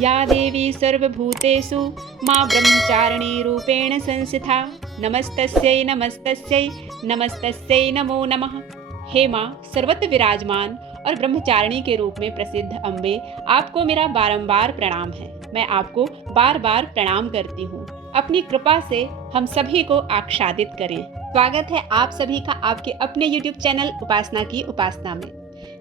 या देवी सर्वभूतेषु माँ ब्रह्मचारिणी रूपेण संस्थिता नमस्तस्यै नमस्तस्यै नमस्तस्यै नमो नमः। हे माँ सर्वत्र विराजमान और ब्रह्मचारिणी के रूप में प्रसिद्ध अम्बे, आपको मेरा बारंबार प्रणाम है। मैं आपको बार बार प्रणाम करती हूँ। अपनी कृपा से हम सभी को आच्छादित करें। स्वागत है आप सभी का आपके अपने YouTube चैनल उपासना की उपासना में।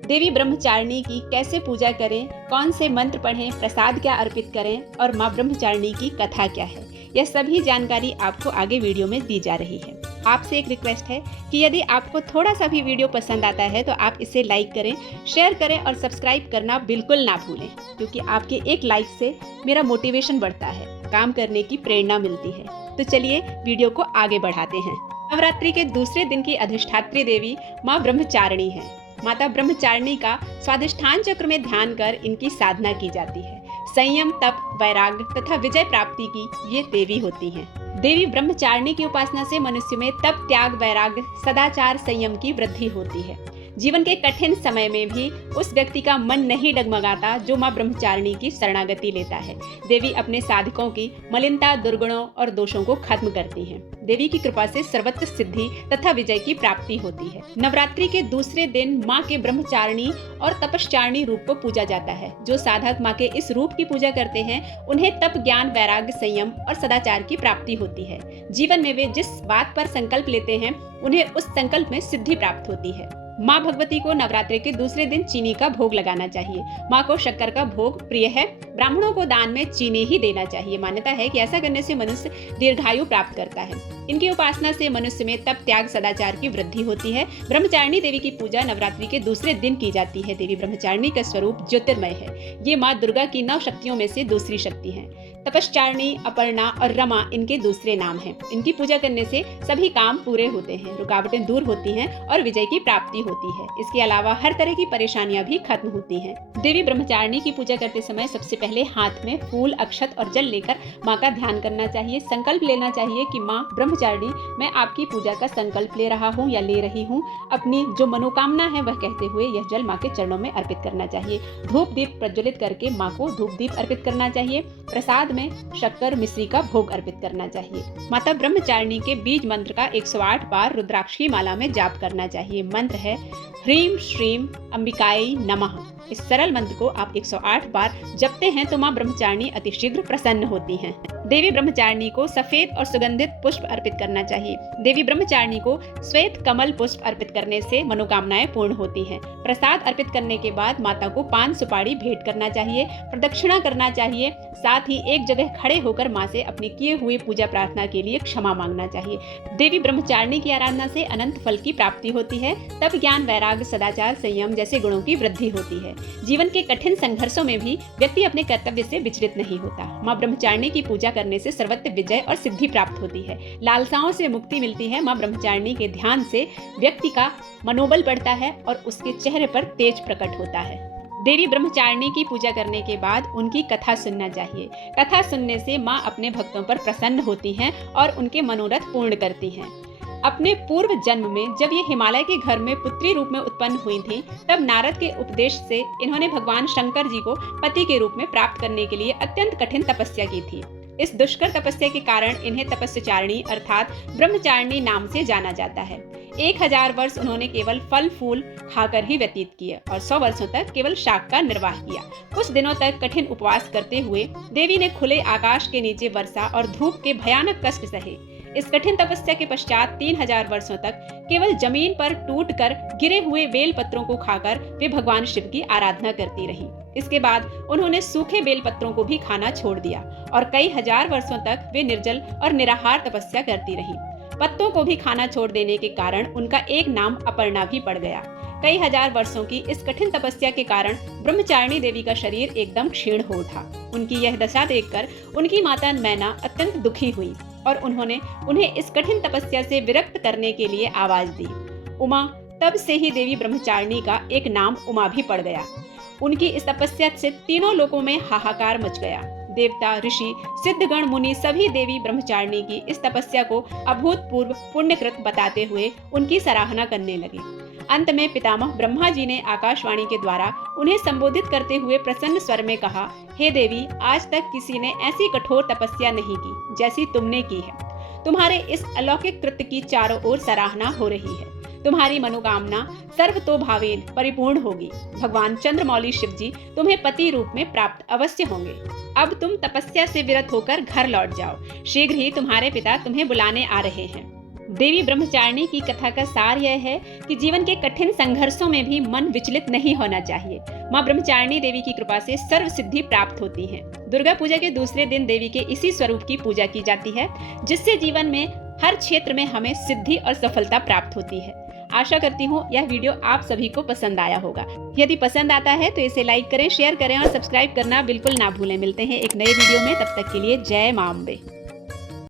देवी ब्रह्मचारिणी की कैसे पूजा करें, कौन से मंत्र पढ़ें, प्रसाद क्या अर्पित करें और माँ ब्रह्मचारिणी की कथा क्या है, यह सभी जानकारी आपको आगे वीडियो में दी जा रही है। आपसे एक रिक्वेस्ट है कि यदि आपको थोड़ा सा भी वीडियो पसंद आता है तो आप इसे लाइक करें, शेयर करें और सब्सक्राइब करना बिल्कुल ना भूलें, क्योंकि आपके एक लाइक से मेरा मोटिवेशन बढ़ता है, काम करने की प्रेरणा मिलती है। तो चलिए वीडियो को आगे बढ़ाते हैं। नवरात्रि के दूसरे दिन की अधिष्ठात्री देवी माँ ब्रह्मचारिणी है। माता ब्रह्मचारिणी का स्वाधिष्ठान चक्र में ध्यान कर इनकी साधना की जाती है। संयम, तप, वैराग्य तथा विजय प्राप्ति की ये देवी होती हैं। देवी ब्रह्मचारिणी की उपासना से मनुष्य में तप, त्याग, वैराग्य, सदाचार, संयम की वृद्धि होती है। जीवन के कठिन समय में भी उस व्यक्ति का मन नहीं डगमगाता जो माँ ब्रह्मचारिणी की शरणागति लेता है। देवी अपने साधकों की मलिनता, दुर्गुणों और दोषों को खत्म करती हैं। देवी की कृपा से सर्वत्र सिद्धि तथा विजय की प्राप्ति होती है। नवरात्रि के दूसरे दिन माँ के ब्रह्मचारिणी और तपश्चारिणी रूप को पूजा जाता है। जो साधक माँ के इस रूप की पूजा करते हैं उन्हें तप, ज्ञान, वैराग्य, संयम और सदाचार की प्राप्ति होती है। जीवन में वे जिस बात पर संकल्प लेते हैं उन्हें उस संकल्प में सिद्धि प्राप्त होती है। माँ भगवती को नवरात्रि के दूसरे दिन चीनी का भोग लगाना चाहिए। माँ को शक्कर का भोग प्रिय है। ब्राह्मणों को दान में चीनी ही देना चाहिए। मान्यता है कि ऐसा करने से मनुष्य दीर्घायु प्राप्त करता है। इनकी उपासना से मनुष्य में तप, त्याग, सदाचार की वृद्धि होती है। ब्रह्मचारिणी देवी की पूजा नवरात्रि के दूसरे दिन की जाती है। देवी ब्रह्मचारिणी का स्वरूप ज्योतिर्मय है। ये माँ दुर्गा की 9 शक्तियों में से दूसरी शक्ति है। तपश्चारिणी, अपर्णा और रमा इनके दूसरे नाम हैं। इनकी पूजा करने से सभी काम पूरे होते हैं, रुकावटें दूर होती हैं और विजय की प्राप्ति होती है। इसके अलावा हर तरह की परेशानियां भी खत्म होती हैं। देवी ब्रह्मचारिणी की पूजा करते समय सबसे पहले हाथ में फूल, अक्षत और जल लेकर माँ का ध्यान करना चाहिए। संकल्प लेना चाहिए कि माँ ब्रह्मचारिणी, मैं आपकी पूजा का संकल्प ले रहा हूँ या ले रही हूँ। अपनी जो मनोकामना है वह कहते हुए यह जल माँ के चरणों में अर्पित करना चाहिए। धूप दीप प्रज्वलित करके माँ को धूप दीप अर्पित करना चाहिए। प्रसाद में शक्कर, मिश्री का भोग अर्पित करना चाहिए। माता ब्रह्मचारिणी के बीज मंत्र का 108 बार रुद्राक्षी माला में जाप करना चाहिए। मंत्र है ह्रीम श्रीम अंबिकाई नमः। इस सरल मंत्र को आप 108 बार जपते हैं तो माँ ब्रह्मचारिणी अतिशीघ्र प्रसन्न होती हैं। देवी ब्रह्मचारिणी को सफेद और सुगंधित पुष्प अर्पित करना चाहिए। देवी ब्रह्मचारिणी को श्वेत कमल पुष्प अर्पित करने से मनोकामनाएं पूर्ण होती हैं। प्रसाद अर्पित करने के बाद माता को पान सुपारी भेंट करना चाहिए, प्रदक्षिणा करना चाहिए। साथ ही एक जगह खड़े होकर माँ से अपने किए हुए पूजा प्रार्थना के लिए क्षमा मांगना चाहिए। देवी ब्रह्मचारिणी की आराधना से अनंत फल की प्राप्ति होती है। तप, ज्ञान, वैराग्य, सदाचार, संयम जैसे गुणों की वृद्धि होती है। जीवन के कठिन संघर्षों में भी व्यक्ति अपने कर्तव्य से विचलित नहीं होता। माँ ब्रह्मचारिणी की पूजा करने से सर्वत्र विजय और सिद्धि प्राप्त होती है। लालसाओं से मुक्ति मिलती है। माँ ब्रह्मचारिणी के ध्यान से व्यक्ति का मनोबल बढ़ता है और उसके चेहरे पर तेज प्रकट होता है। देवी ब्रह्मचारिणी की पूजा करने के बाद उनकी कथा सुनना चाहिए। कथा सुनने से माँ अपने भक्तों पर प्रसन्न होती हैं और उनके मनोरथ पूर्ण करती हैं। अपने पूर्व जन्म में जब ये हिमालय के घर में पुत्री रूप में उत्पन्न हुई थीं, तब नारद के उपदेश से इन्होंने भगवान शंकर जी को पति के रूप में प्राप्त करने के लिए अत्यंत कठिन तपस्या की थी। इस दुष्कर तपस्या के कारण इन्हें तपस्याचारिणी अर्थात ब्रह्मचारिणी नाम से जाना जाता है। 1000 वर्ष उन्होंने केवल फल फूल खाकर ही व्यतीत किए और 100 वर्षों तक केवल शाक का निर्वाह किया। कुछ दिनों तक कठिन उपवास करते हुए देवी ने खुले आकाश के नीचे वर्षा और धूप के भयानक कष्ट सहे। इस कठिन तपस्या के पश्चात 3000 वर्षों तक केवल जमीन पर टूटकर गिरे हुए बेल पत्रों को खाकर वे भगवान शिव की आराधना करती रही। इसके बाद उन्होंने सूखे बेल पत्रों को भी खाना छोड़ दिया और कई हजार वर्षों तक वे निर्जल और निराहार तपस्या करती रही। पत्तों को भी खाना छोड़ देने के कारण उनका एक नाम अपर्णा भी पड़ गया। कई हजार वर्षों की इस कठिन तपस्या के कारण ब्रह्मचारिणी देवी का शरीर एकदम क्षीण हो उठा। उनकी यह दशा देखकर उनकी माता मैना अत्यंत दुखी हुई और उन्होंने उन्हें इस कठिन तपस्या से विरक्त करने के लिए आवाज दी। उमा, तब से ही देवी ब्रह्मचारिणी का एक नाम उमा भी पड़ गया। उनकी इस तपस्या से तीनों लोकों में हाहाकार मच गया। देवता, ऋषि, सिद्धगण, मुनि सभी देवी ब्रह्मचारिणी की इस तपस्या को अभूतपूर्व पुण्यकृत बताते हुए उनकी सराहना करने लगे। अंत में पितामह ब्रह्मा जी ने आकाशवाणी के द्वारा उन्हें संबोधित करते हुए प्रसन्न स्वर में कहा, हे देवी, आज तक किसी ने ऐसी कठोर तपस्या नहीं की जैसी तुमने की है। तुम्हारे इस अलौकिक कृत्य की चारों ओर सराहना हो रही है। तुम्हारी मनोकामना सर्वतोभावेन परिपूर्ण होगी। भगवान चंद्रमौली शिव जी तुम्हें पति रूप में प्राप्त अवश्य होंगे। अब तुम तपस्या से विरत होकर घर लौट जाओ। शीघ्र ही तुम्हारे पिता तुम्हें बुलाने आ रहे हैं। देवी ब्रह्मचारिणी की कथा का सार यह है कि जीवन के कठिन संघर्षों में भी मन विचलित नहीं होना चाहिए। मां ब्रह्मचारिणी देवी की कृपा से सर्व सिद्धि प्राप्त होती है। दुर्गा पूजा के दूसरे दिन देवी के इसी स्वरूप की पूजा की जाती है, जिससे जीवन में हर क्षेत्र में हमें सिद्धि और सफलता प्राप्त होती है। आशा करती हूँ यह वीडियो आप सभी को पसंद आया होगा। यदि पसंद आता है तो इसे लाइक करें, शेयर करें और सब्सक्राइब करना बिल्कुल ना भूलें। मिलते हैं एक नए वीडियो में, तब तक के लिए जय मां अम्बे।